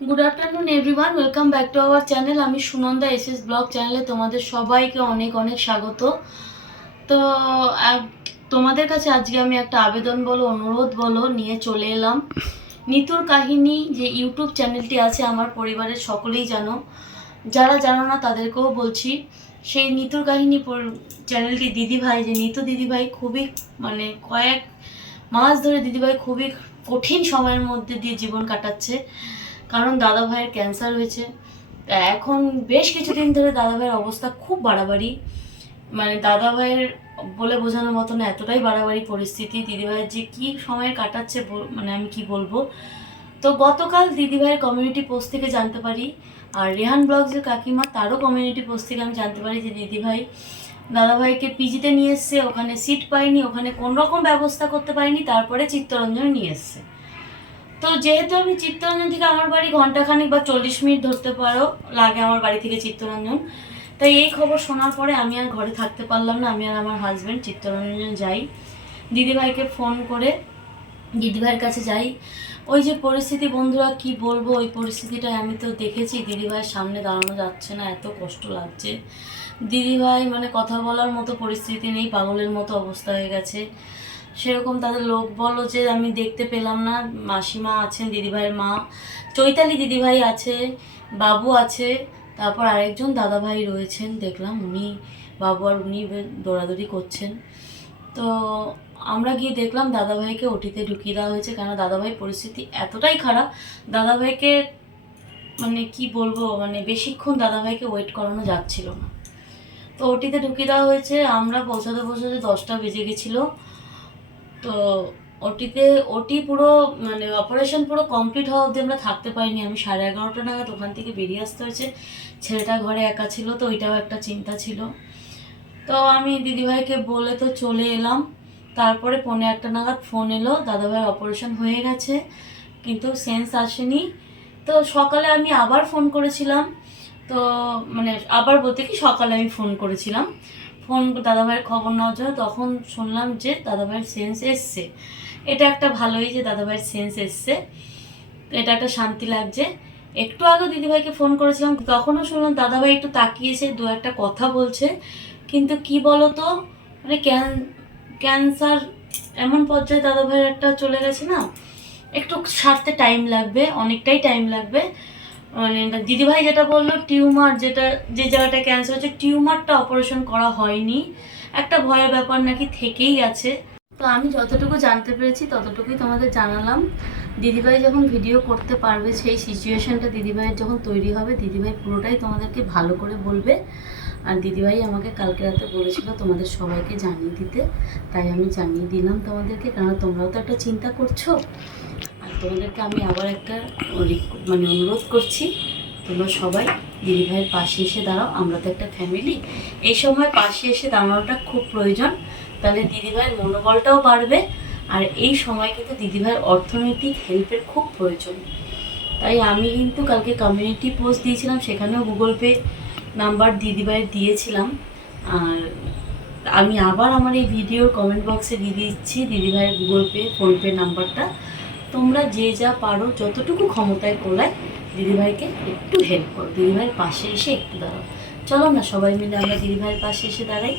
Good afternoon everyone welcome back to our channel আমি Sunanda S S blog চ্যানেলে তোমাদের সবাইকে অনেক অনেক স্বাগত। তো তোমাদের কাছে আজকে আমি একটা আবেদন বলো, অনুরোধ বলো নিয়ে চলে এলাম। নিতুর কাহিনী যে ইউটিউব চ্যানেলটি আছে, আমার পরিবারের সকলেই জানো। যারা জানো না, তাদেরকেও বলছি। সেই নিতুর কাহিনী চ্যানেলটি দিদিভাই, যে নিতু দিদিভাই খুবই মানে কয়েক মাস ধরে দিদিভাই খুবই কঠিন সময়ের মধ্যে দিয়ে জীবন কাটাচ্ছে। কারণ দাদা ভাইয়ের ক্যান্সার হয়েছে। এখন বেশ কিছুদিন ধরে দাদা ভাইয়ের অবস্থা খুব বাড়াবাড়ি। মানে দাদা ভাইয়ের বলে বোঝানোর মতো না, এতটাই বাড়াবাড়ি পরিস্থিতি। দিদিভাইয়ের যে কী সময় কাটাচ্ছে মানে আমি কি বলব? তো গতকাল দিদিভাইয়ের কমিউনিটি পোস্ট থেকে জানতে পারি, আর রেহান ব্লগসের কাকিমা তারও কমিউনিটি পোস্ট থেকে আমি জানতে পারি যে দিদিভাই দাদাভাইকে পিজিতে নিয়ে এসছে, ওখানে সিট পাইনি ওখানে কোন রকম ব্যবস্থা করতে পারিনি, তারপরে চিত্তরঞ্জন নিয়ে এসছে। তো যেহেতু আমি চিত্তরঞ্জন থেকে আমার বাড়ি ঘন্টাখানিক বা চল্লিশ মিনিট ধরতে পারো, লাগে আমার বাড়ি থেকে চিত্তরঞ্জন। তাই এই খবর শোনার পরে আমি আর ঘরে থাকতে পারলাম না, আমি আর আমার হাজব্যান্ড চিত্তরঞ্জন যাই। দিদিভাইকে ফোন করে দিদিভাইয়ের কাছে যাই। ওই যে পরিস্থিতি বন্ধুরা, কি বলব? ওই পরিস্থিতিটা আমি তো দেখেছি। দিদিভাইয়ের সামনে দাঁড়ানো যাচ্ছে না, এত কষ্ট লাগছে। দিদিভাই মানে কথা বলার মতো পরিস্থিতি নেই, পাগলের মতো অবস্থা হয়ে গেছে। সেরকম তাদের লোক বলো যে আমি দেখতে পেলাম না। মাসিমা আছেন, দিদিভাইয়ের মা। চৈতালি দিদিভাই আছে, বাবু আছে, তারপর আরেকজন দাদাভাই রয়েছেন, দেখলাম উনি, বাবু আর উনি দৌড়াদৌড়ি করছেন। তো আমরা গিয়ে দেখলাম দাদাভাইকে ওটিতে ঢুকিয়ে দেওয়া হয়েছে, কেন দাদাভাই পরিস্থিতি এতটাই খারাপ। দাদাভাইকে মানে কি বলব মানে বেশিক্ষণ দাদাভাইকে ওয়েট করানো যাচ্ছিল না। তো ওটিতে ঢুকিয়ে দেওয়া হয়েছে, আমরা পৌঁছাতে পৌঁছাতে দশটা বেজে গেছিল। তো ওটিতে, ওটি পুরো মানে অপারেশন পুরো কমপ্লিট হওয়া অবধি আমরা থাকতে পারিনি। আমি সাড়ে এগারোটা নাগাদ ওখান থেকে বেরিয়ে আসতে হয়েছে। ছেলেটা ঘরে একা ছিল, তো ওইটাও একটা চিন্তা ছিল। তো আমি দিদিভাইকে বলে তো চলে এলাম। তারপরে পৌনে একটা নাগাদ ফোন এলো, দাদাভাইয়ের অপারেশন হয়ে গেছে, কিন্তু সেন্স আসেনি। তো সকালে আমি আবার ফোন করেছিলাম। তো মানে আবার বলতে কি, সকালে আমি ফোন করেছিলাম। দাদাভাইয়ের খবর নেওয়ার জন্য তখন শুনলাম যে দাদাভাইয়ের সেন্স এসছে। এটা একটা ভালোই যে দাদাভাইয়ের সেন্স এসছে। এটা একটা শান্তি লাগছে। একটু আগে দিদিভাইকে ফোন করেছিলাম, তখনও শুনলাম দাদাভাই একটু তাকিয়েছে, দু একটা কথা বলছে। কিন্তু কি বলতো? মানে ক্যান ক্যান্সার এমন পর্যায়ে দাদাভাইয়ের একটা চলে গেছে না? একটু সারতে টাইম লাগবে, অনেকটাই টাইম লাগবে। মানে দিদিভাই যেটা বলল, টিউমার যেটা, যে জায়গাটা ক্যান্সার হচ্ছে, টিউমারটা অপারেশন করা হয়নি। একটা ভয়ের ব্যাপার নাকি থেকেই আছে। তো আমি যতটুকু জানতে পেরেছি, ততটুকুই তোমাদের জানালাম। দিদিভাই যখন ভিডিও করতে পারবে, সেই সিচুয়েশনটা দিদিভাইয়ের যখন তৈরি হবে, দিদিভাই পুরোটাই তোমাদেরকে ভালো করে বলবে। আর দিদিভাই আমাকে কালকে রাতে বলেছিল তোমাদের সবাইকে জানিয়ে দিতে। তাই আমি জানিয়ে দিলাম তোমাদেরকে কারণ তোমরাও তো একটা চিন্তা করছ। তোমাদেরকে আমি আবার একটা মানে অনুরোধ করছি, তোমরা সবাই দিদিভাইয়ের পাশে এসে দাঁড়াও, আমরা তো একটা ফ্যামিলি এই সময় পাশে এসে দাঁড়ানোটা খুব প্রয়োজন, তাহলে দিদিভাইয়ের মনোবলটাও বাড়বে, আর এই সময় কিন্তু দিদিভাইয়ের অর্থনৈতিক হেল্পের খুব প্রয়োজন। তাই আমি কিন্তু কালকে কমিউনিটি পোস্ট দিয়েছিলাম, সেখানেও গুগল পে নাম্বার দিদিভাইয়ের দিয়েছিলাম। আর আমি আবার আমার এই ভিডিওর কমেন্ট বক্সে দিয়ে দিচ্ছি দিদিভাইয়ের গুগল পে ফোনপে নাম্বারটা তোমরা যে যা পারো, যতটুকু ক্ষমতায় কোলায়, দিদিভাইকে একটু হেল্প করো। দিদিভাইয়ের পাশে এসে একটু দাঁড়াও। চলো না সবাই মিলে আমরা দিদিভাইয়ের পাশে এসে দাঁড়াই।